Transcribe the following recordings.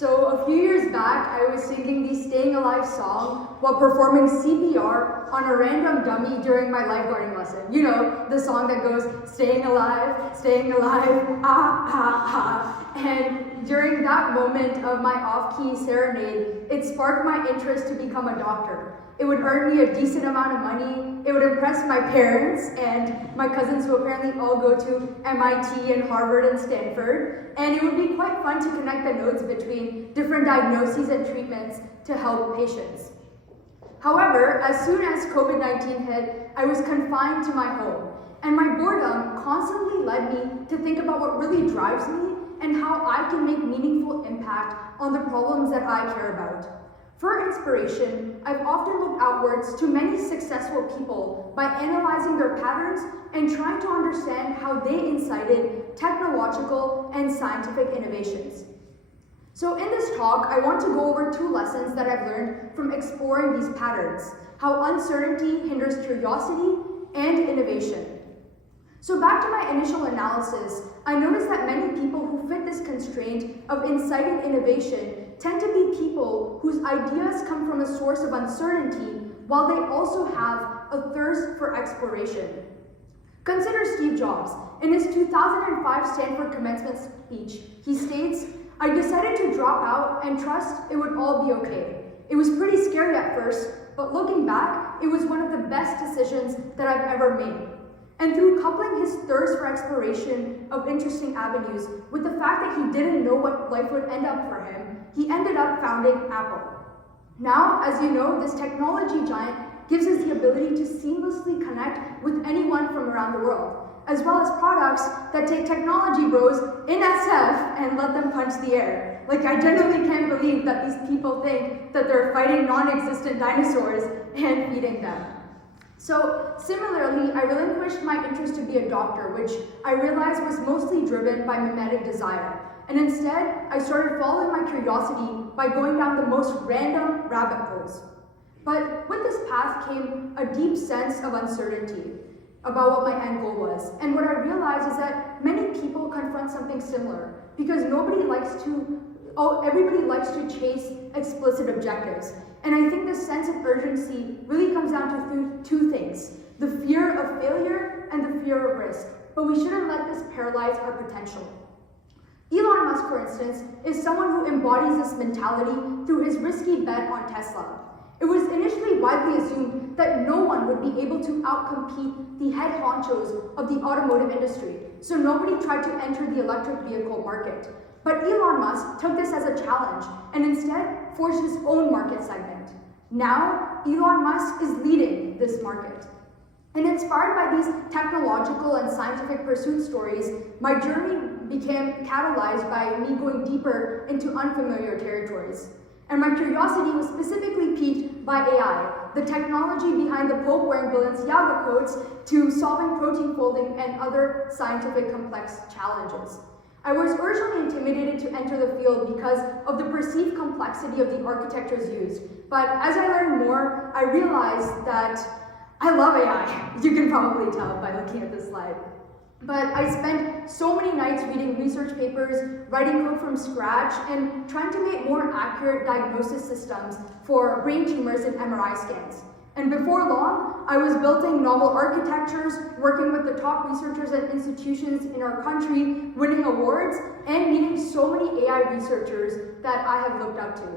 So a few years back, I was singing the Staying Alive song while performing CPR on a random dummy during my lifeguarding lesson. You know, the song that goes, staying alive, ah, ah, ah. And during that moment of my off-key serenade, it sparked my interest to become a doctor. It would earn me a decent amount of money, it would impress my parents and my cousins who apparently all go to MIT and Harvard and Stanford, and it would be quite fun to connect the nodes between different diagnoses and treatments to help patients. However, as soon as COVID-19 hit, I was confined to my home, and my boredom constantly led me to think about what really drives me and how I can make meaningful impact on the problems that I care about. For inspiration, I've often looked outwards to many successful people by analyzing their patterns and trying to understand how they incited technological and scientific innovations. So in this talk, I want to go over 2 lessons that I've learned from exploring these patterns: how uncertainty hinders curiosity and innovation. So back to my initial analysis, I noticed that many people who fit this constraint of inciting innovation tend to be people whose ideas come from a source of uncertainty while they also have a thirst for exploration. Consider Steve Jobs. In his 2005 Stanford commencement speech, he states, "I decided to drop out and trust it would all be okay. It was pretty scary at first, but looking back, it was one of the best decisions that I've ever made." And through coupling his thirst for exploration of interesting avenues with the fact that he didn't know what life would end up for him, he ended up founding Apple. Now, as you know, this technology giant gives us the ability to seamlessly connect with anyone from around the world, as well as products that take technology bros in SF and let them punch the air. Like, I genuinely can't believe that these people think that they're fighting non-existent dinosaurs and feeding them. So similarly, I relinquished my interest to be a doctor, which I realized was mostly driven by mimetic desire. And instead, I started following my curiosity by going down the most random rabbit holes. But with this path came a deep sense of uncertainty about what my end goal was. And what I realized is that many people confront something similar because everybody likes to chase explicit objectives. And I think this sense of urgency really comes down to 2 things: the fear of failure and the fear of risk. But we shouldn't let this paralyze our potential. Elon Musk, for instance, is someone who embodies this mentality through his risky bet on Tesla. It was initially widely assumed that no one would be able to outcompete the head honchos of the automotive industry, so nobody tried to enter the electric vehicle market. But Elon Musk took this as a challenge and instead forged his own market segment. Now, Elon Musk is leading this market. And inspired by these technological and scientific pursuit stories, my journey became catalyzed by me going deeper into unfamiliar territories. And my curiosity was specifically piqued by AI, the technology behind the Pope wearing Balenciaga coats to solving protein folding and other scientific complex challenges. I was originally intimidated to enter the field because of the perceived complexity of the architectures used. But as I learned more, I realized that I love AI. You can probably tell by looking at this slide. But I spent so many nights reading research papers, writing code from scratch, and trying to make more accurate diagnosis systems for brain tumors and MRI scans. And before long, I was building novel architectures, working with the top researchers at institutions in our country, winning awards, and meeting so many AI researchers that I have looked up to.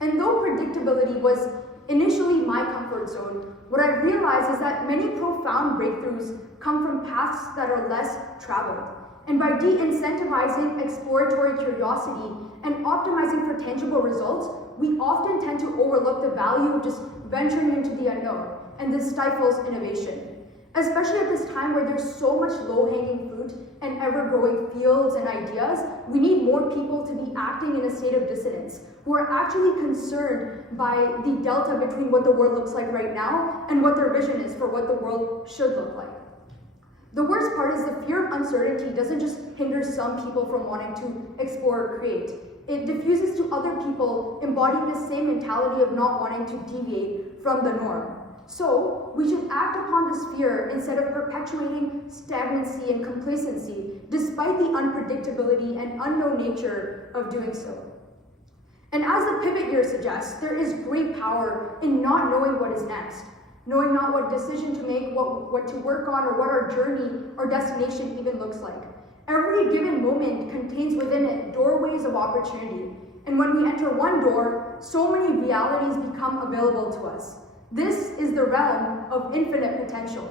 And though predictability was initially my comfort zone, what I realized is that many profound breakthroughs come from paths that are less traveled. And by de-incentivizing exploratory curiosity and optimizing for tangible results, we often tend to overlook the value of just venturing into the unknown, and this stifles innovation. Especially at this time where there's so much low-hanging fruit and ever-growing fields and ideas, we need more people to be acting in a state of dissonance, who are actually concerned by the delta between what the world looks like right now and what their vision is for what the world should look like. The worst part is the fear of uncertainty doesn't just hinder some people from wanting to explore or create. It diffuses to other people embodying the same mentality of not wanting to deviate from the norm. So, we should act upon this fear instead of perpetuating stagnancy and complacency, despite the unpredictability and unknown nature of doing so. And as the pivot year suggests, there is great power in not knowing what is next, knowing not what decision to make, what to work on, or what our journey or destination even looks like. Every given moment contains within it doorways of opportunity. And when we enter one door, so many realities become available to us. This is the realm of infinite potential.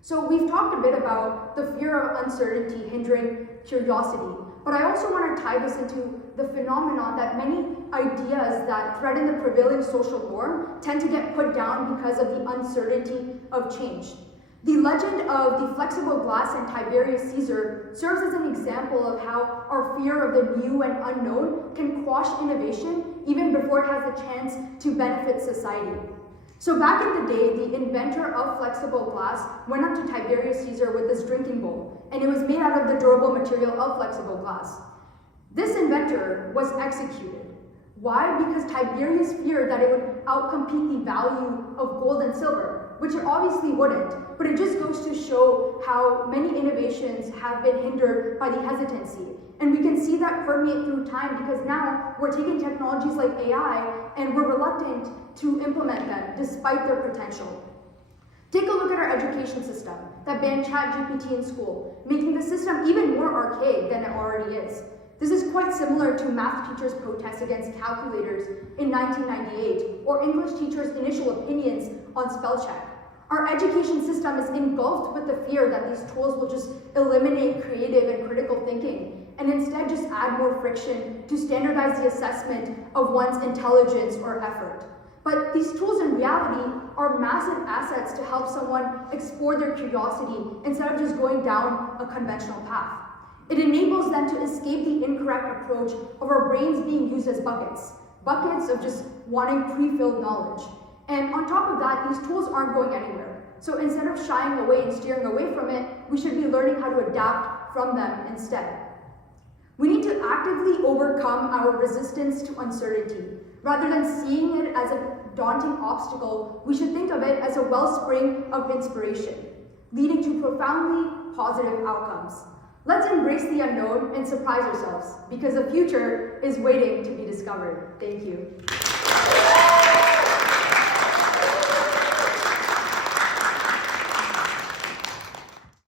So we've talked a bit about the fear of uncertainty hindering curiosity, but I also want to tie this into the phenomenon that many ideas that threaten the prevailing social norm tend to get put down because of the uncertainty of change. The legend of the flexible glass and Tiberius Caesar serves as an example of how our fear of the new and unknown can quash innovation even before it has the chance to benefit society. So back in the day, the inventor of flexible glass went up to Tiberius Caesar with this drinking bowl, and it was made out of the durable material of flexible glass. This inventor was executed. Why? Because Tiberius feared that it would outcompete the value of gold and silver, which it obviously wouldn't, but it just goes to show how many innovations have been hindered by the hesitancy. And we can see that permeate through time because now we're taking technologies like AI and we're reluctant to implement them despite their potential. Take a look at our education system that banned ChatGPT in school, making the system even more archaic than it already is. This is quite similar to math teachers' protests against calculators in 1998, or English teachers' initial opinions on spell check. Our education system is engulfed with the fear that these tools will just eliminate creative and critical thinking, and instead just add more friction to standardize the assessment of one's intelligence or effort. But these tools in reality are massive assets to help someone explore their curiosity instead of just going down a conventional path. It enables them to escape the incorrect approach of our brains being used as buckets of just wanting pre-filled knowledge. And on top of that, these tools aren't going anywhere. So instead of shying away and steering away from it, we should be learning how to adapt from them instead. We need to actively overcome our resistance to uncertainty. Rather than seeing it as a daunting obstacle, we should think of it as a wellspring of inspiration, leading to profoundly positive outcomes. Let's embrace the unknown and surprise ourselves, because the future is waiting to be discovered. Thank you.